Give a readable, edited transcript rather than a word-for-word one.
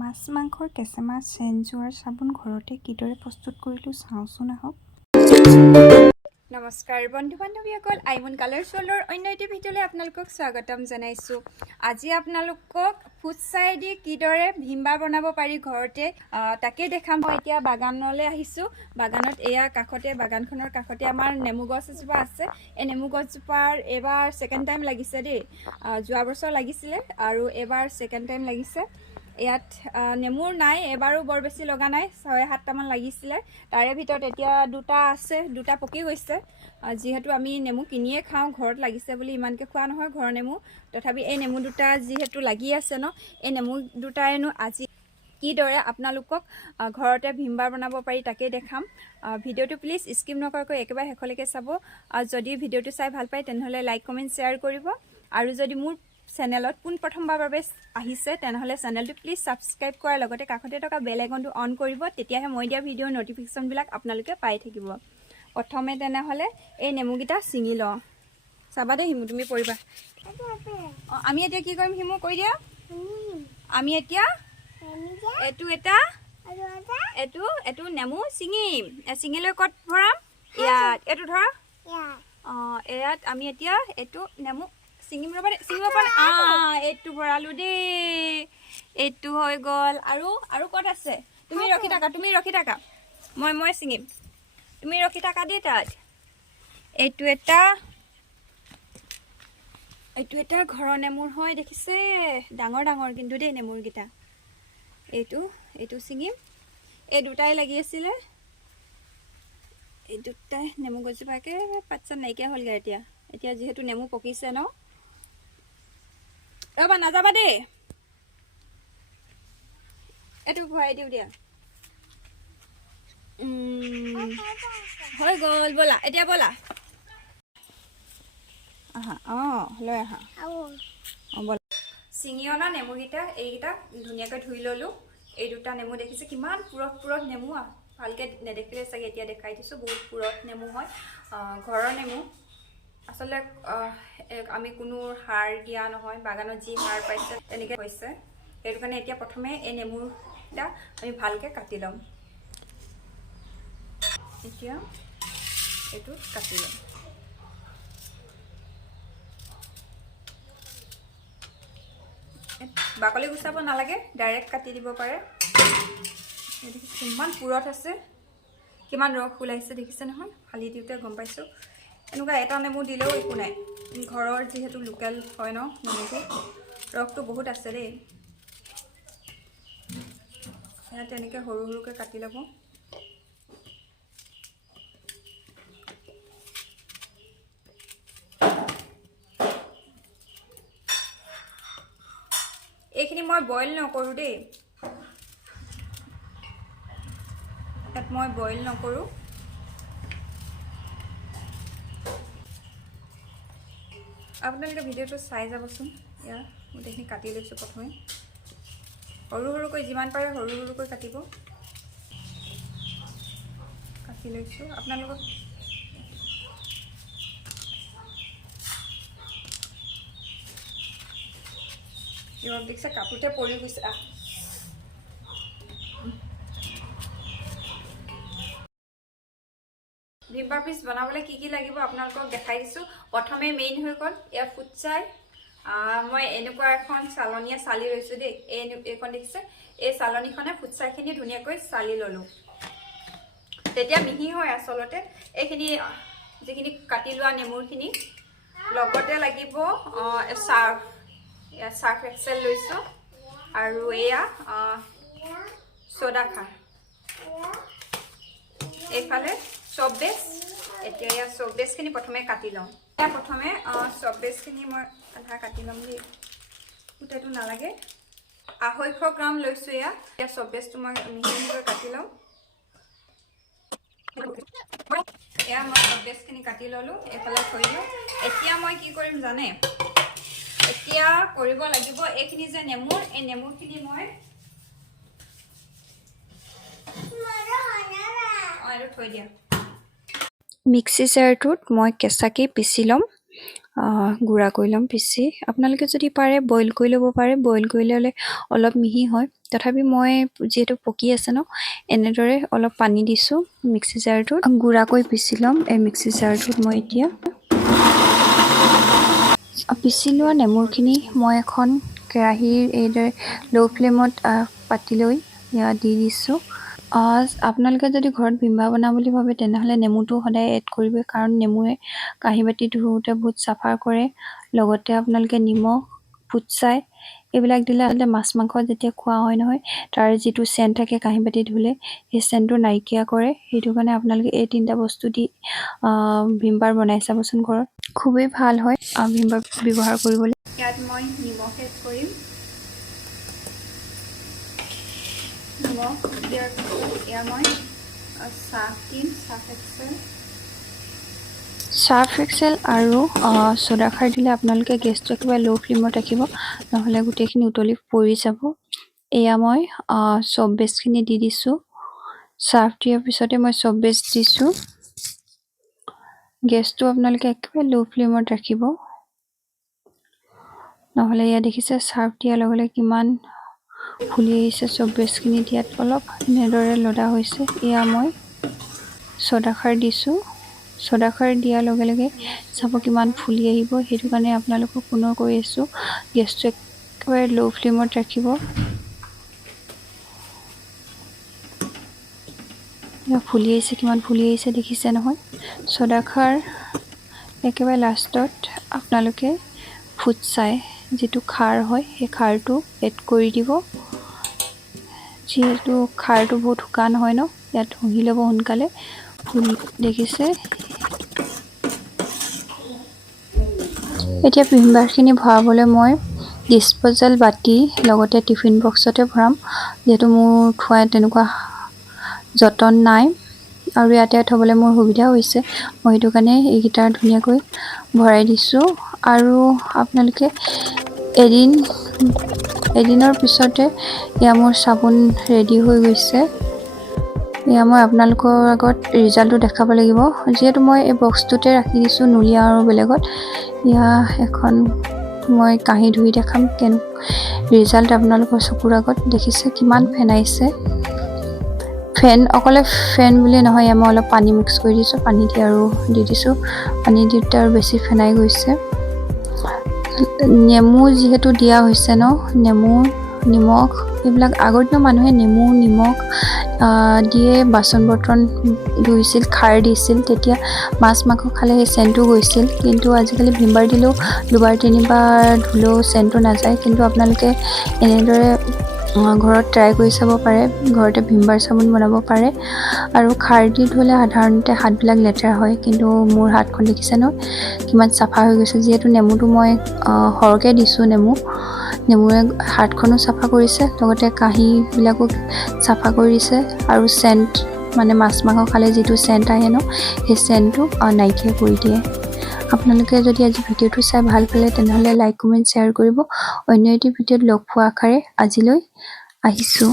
মাছ মাংসৰ কেঁচেমা চেনজোৱাৰ চাবোন ঘৰতে কিদৰে প্ৰস্তুত কৰিলোঁ চাওঁচোন আহক। নমস্কাৰ বন্ধু বান্ধৱীসকল, আইমন কালাৰ্ছ ৱৰ্ল্ডৰ অন্য এটি ভিডিঅ'লৈ আপোনালোকক স্বাগতম জনাইছোঁ। আজি আপোনালোকক ফুটছাই দি কিদৰে ভীমবাৰ বনাব পাৰি ঘৰতে তাকে দেখাম। মই এতিয়া বাগানলৈ আহিছোঁ। বাগানত এয়া কাষতে, বাগানখনৰ কাষতে আমাৰ নেমু গছ এজোপা আছে। এই নেমু গছজোপাৰ এইবাৰ ছেকেণ্ড টাইম লাগিছে দেই। যোৱা বছৰ লাগিছিলে আৰু এইবাৰ ছেকেণ্ড টাইম লাগিছে। ইয়াত নেমুৰ নাই, এবাৰো বৰ বেছি লগা নাই, 6-7টামান লাগিছিলে। তাৰে ভিতৰত এতিয়া দুটা আছে, দুটা পকি গৈছে। যিহেতু আমি নেমু কিনিয়ে খাওঁ, ঘৰত লাগিছে বুলি ইমানকৈ খোৱা নহয় ঘৰৰ নেমু। তথাপি এই নেমু দুটা যিহেতু লাগি আছে ন, এই নেমু দুটাইনো আজি কিদৰে আপোনালোকক ঘৰতে ভীমবাৰ বনাব পাৰি তাকেই দেখাম। ভিডিঅ'টো প্লিজ স্কিপ নকৰাকৈ একেবাৰে শেষলৈকে চাব। যদি ভিডিঅ'টো চাই ভাল পায় তেনেহ'লে লাইক কমেণ্ট শ্বেয়াৰ কৰিব। আৰু যদি মোৰ চেনেলত পোনপ্ৰথমবাৰৰ বাবে আহিছে তেনেহ'লে চেনেলটো প্লিজ ছাবস্ক্ৰাইব কৰাৰ লগতে কাষতে থকা বেল আইকনটো অন কৰিব। তেতিয়াহে মই দিয়া ভিডিঅ'ৰ নটিফিকেশ্যনবিলাক আপোনালোকে পাই থাকিব। প্ৰথমে তেনেহ'লে এই নেমুকেইটা ছিঙি লওঁ। চাবা দেই হিমু, তুমি পৰিবা। আমি এতিয়া কি কৰিম হিমু, কৈ দিয়া। আমি এতিয়া এইটো নেমু ছিঙিম। ছিঙি লৈ ক'ত ভৰাম? ইয়াত। এইটো ধৰা। ইয়াত আমি এতিয়া এইটো নেমু ছিঙিম। ৰ'বা দেই, ছিঙিব পৰা এইটো ভৰালোঁ দেই। এইটো হৈ গ'ল। আৰু ক'ত আছে? তুমি ৰখি থাকা, মই ছিঙিম। তুমি ৰখি থাকা দেই তাত। এইটো এটা ঘৰৰ নেমুৰ হয়, দেখিছে? ডাঙৰ ডাঙৰ কিন্তু দেই নেমুৰকেইটা। এইটো ছিঙিম। এই দুটাই লাগি আছিলে, এই দুটাই নেমু গছজোপা একেবাৰে পাত চাত নাইকিয়া হ'লগৈ এতিয়া যিহেতু নেমু পকিছে ন। ৰ'বা, নাযাবা দেই। এইটো ভৰাই দিওঁ দিয়া। হৈ গ'ল, ব'লা এতিয়া ব'লা। আহা, লৈ আহা। ব'লা। ছিঙি অনা নেমুকেইটা, এইকেইটা ধুনীয়াকৈ ধুই ল'লোঁ। এই দুটা নেমু দেখিছে কিমান পুৰঠ নেমু। ভালকৈ নেদেখিলে চাগে, এতিয়া দেখাই দিছোঁ। বহুত পুৰঠ নেমু হয়, ঘৰৰ নেমু। আচলতে আমি কোনো সাৰ দিয়া নহয়, বাগানত যি সাৰ পাইছে তেনেকৈ হৈছে। সেইটো কাৰণে এতিয়া প্ৰথমে এই নেমুকেইটা আমি ভালকৈ কাটি ল'ম। এতিয়া এইটো কাটি ল'ম। বাকলি গুচাব নালাগে, ডাইৰেক্ট কাটি দিব পাৰে। কিমান পুৰঠ আছে, কিমান ৰস ওলাইছে দেখিছে নহয়? ফালি দিওঁতে গম পাইছোঁ। এনেকুৱা এটা নেমু দিলেও একো নাই, ঘৰৰ যিহেতু লোকেল হয় ন নেমুটো, ৰসটো বহুত আছে দেই। তেনেকৈ সৰু সৰুকৈ কাটি ল'ব। এইখিনি মই বইল নকৰোঁ দেই, ইয়াত মই বইল নকৰোঁ। আপোনালোকে ভিডিঅ'টো চাই যাবচোন। ইয়াৰ গোটেইখিনি কাটি লৈছোঁ। প্ৰথমে সৰু সৰুকৈ, যিমান পাৰে সৰু সৰুকৈ কাটিব। কাটি লৈছোঁ। আপোনালোকক দেখিছে, কাটোতে পৰি গৈছে। ভীমবাৰ পিচ বনাবলৈ কি লাগিব আপোনালোকক দেখাই দিছোঁ। প্ৰথমে মেইন হৈ গ'ল ইয়াৰ ফুটছাই। মই এনেকুৱা এখন চালনীয়ে চালি লৈছোঁ দেই। এইখন দেখিছে, এই চালনীখনে ফুটছাইখিনি ধুনীয়াকৈ চালি ল'লোঁ। তেতিয়া মিহি হয় আচলতে। এইখিনি যিখিনি কাটি লোৱা নেমুৰখিনি লগতে লাগিব চাৰ্ফ এক্সেল লৈছোঁ, আৰু এয়া চ'ডা খাৰ, এইফালে চব বেছ। এতিয়া ইয়াৰ চব বেছখিনি প্ৰথমে কাটি লওঁ। প্ৰথমে চব বেছখিনি মই আধা কাটি ল'ম দেই, গোটেইটো নালাগে। 250 গ্ৰাম লৈছোঁ এতিয়া চব বেছটো মই মিহিকৈ কাটি লওঁ। এয়া মই চব বেছখিনি কাটি ল'লোঁ, এইফালে থৈ দিওঁ। এতিয়া মই কি কৰিম জানে? এতিয়া কৰিব লাগিব এইখিনি যে নেমুৰ, এই নেমুৰখিনি মই এইটো থৈ দিয়া। মিক্সি জাৰটোত মই কেঁচাকৈ পিচি ল'ম, গুড়া কৰি ল'ম পিচি। আপোনালোকে যদি পাৰে বইল কৰি ল'ব পাৰে, বইল কৰি ল'লে অলপ মিহি হয়। তথাপি মই যিহেতু পকি আছে ন, এনেদৰে অলপ পানী দিছোঁ মিক্সি জাৰটোত, গুড়াকৈ পিচি ল'ম এই মিক্সি জাৰটোত। মই এতিয়া পিচি লোৱা নেমুৰখিনি মই এখন কেৰাহীৰ এইদৰে ল' ফ্লেমত পাতি লৈ দি দিছোঁ। আপোনালোকে যদি ঘৰত ভিম্বা বনাওঁ বুলি ভাবে তেনেহ'লে নেমুটো সদায় এড কৰিব, কাৰণ নেমুৱে কাঁহী বাতি ধুওঁতে বহুত চাফা কৰে। লগতে আপোনালোকে নিমখ, ফুটছাই এইবিলাক দিলে মাছ মাংস যেতিয়া খোৱা হয় নহয়, তাৰ যিটো চেণ্ট থাকে কাঁহী বাতি ধুলে, সেই চেণ্টটো নাইকিয়া কৰে। সেইটো কাৰণে আপোনালোকে এই 3টা বস্তু দি ভিমবাৰ বনাই চাবচোন ঘৰত, খুবেই ভাল হয় ভিমবাৰ ব্যৱহাৰ কৰিবলৈ। ইয়াত মই নিমখ এড কৰিম। নিমখ দিয়াৰ পিছত এয়া মই চাৰ্ফ দিম, চাৰ্ফ এক্সেল আৰু চ'ডা খাৰ দিলে আপোনালোকে গেছটো একেবাৰে ল' ফ্লেমত ৰাখিব, নহ'লে গোটেইখিনি উতলি পৰি যাব। এয়া মই চব বেছখিনি দি দিছোঁ। চাৰ্ফ দিয়াৰ পিছতে মই চব বেছ দিছোঁ। গেছটো আপোনালোকে একেবাৰে ল' ফ্লেমত ৰাখিব, নহ'লে এয়া দেখিছে চাৰ্ফ দিয়াৰ লগে লগে কিমান ফুলি আহিছে। চব বেছখিনি দিয়াত অলপ এনেদৰে লদা হৈছে। এয়া মই চ'ডা খাৰ দিছোঁ। চ'ডা খাৰ দিয়াৰ লগে লগে চাব কিমান ফুলি আহিব। সেইটো কাৰণে আপোনালোকক পুনৰ কৈ আছোঁ, গেছটো একেবাৰে ল' ফ্লেমত ৰাখিব। ফুলি আহিছে, কিমান ফুলি আহিছে দেখিছে নহয়। চ'ডা খাৰ একেবাৰে লাষ্টত আপোনালোকে ফুটছাই যিটো খাৰ হয় সেই খাৰটো এড কৰি দিব। যিহেতু খাৰটো বহুত শুকান হয় ন, ইয়াত শুহি ল'ব সোনকালে। দেখিছে। এতিয়া ভিমবাৰখিনি ভৰাবলৈ মই ডিছপ'জেল বাতি লগতে টিফিন বক্সতে ভৰাম, যিহেতু মোৰ থোৱা তেনেকুৱা যতন নাই আৰু ইয়াতে থ'বলৈ মোৰ সুবিধা হৈছে। মই সেইটো কাৰণে এইকেইটা ধুনীয়াকৈ ভৰাই দিছোঁ। আৰু আপোনালোকে এদিনৰ পিছতে এয়া মোৰ চাবোন ৰেডি হৈ গৈছে। এয়া মই আপোনালোকৰ আগত ৰিজাল্টটো দেখাব লাগিব, যিহেতু মই এই বক্সটোতে ৰাখি দিছোঁ, নুলিয়াওঁ আৰু বেলেগত। এয়া এখন মই কাঁহী ধুই দেখাম ৰিজাল্ট আপোনালোকৰ চকুৰ আগত। দেখিছে কিমান ফেনাইছে। অকলে ফেন বুলিয়ে নহয়, মই অলপ পানী মিক্স কৰি দিছোঁ, পানী দি আৰু দি দিছোঁ। পানী দিওঁতে আৰু বেছি ফেনাই গৈছে। নেমু যিহেতু দিয়া হৈছে ন, নেমু, নিমখ এইবিলাক আগৰ দিনৰ মানুহে নেমু, নিমখ দিয়ে বাচন বৰ্তন ধুইছিল, খাৰ দিছিল। তেতিয়া মাছ মাংস খালে সেই চেণ্টটো গৈছিল। কিন্তু আজিকালি ভিমবাৰ দিলেও 2বাৰ 3বাৰ ধুলেও চেণ্টটো নাযায়। কিন্তু আপোনালোকে এনেদৰে ঘৰত ট্ৰাই কৰি চাব পাৰে, ঘৰতে ভিমবাৰ চাবোন বনাব পাৰে। আৰু খাৰ দি ধুলে সাধাৰণতে হাতবিলাক লেতেৰা হয়, কিন্তু মোৰ হাতখন দেখিছে ন কিমান চাফা হৈ গৈছে। যিহেতু নেমুটো মই সৰহকৈ দিছোঁ, নেমুৰে হাতখনো চাফা কৰিছে, লগতে কাঁহীবিলাকো চাফা কৰিছে। আৰু চেণ্ট মানে মাছ মাংস খালে যিটো চেণ্ট আহে ন, সেই চেণ্টটো নাইকিয়া কৰি দিয়ে। আপোনালোকে যদি আজি ভিডিঅ'টো চাই ভাল পালে তেনেহ'লে লাইক, কমেণ্ট, শ্বেয়াৰ কৰিব। অন্য এটি ভিডিঅ'ত লগ পোৱা আশাৰে আজিলৈ আহিছোঁ।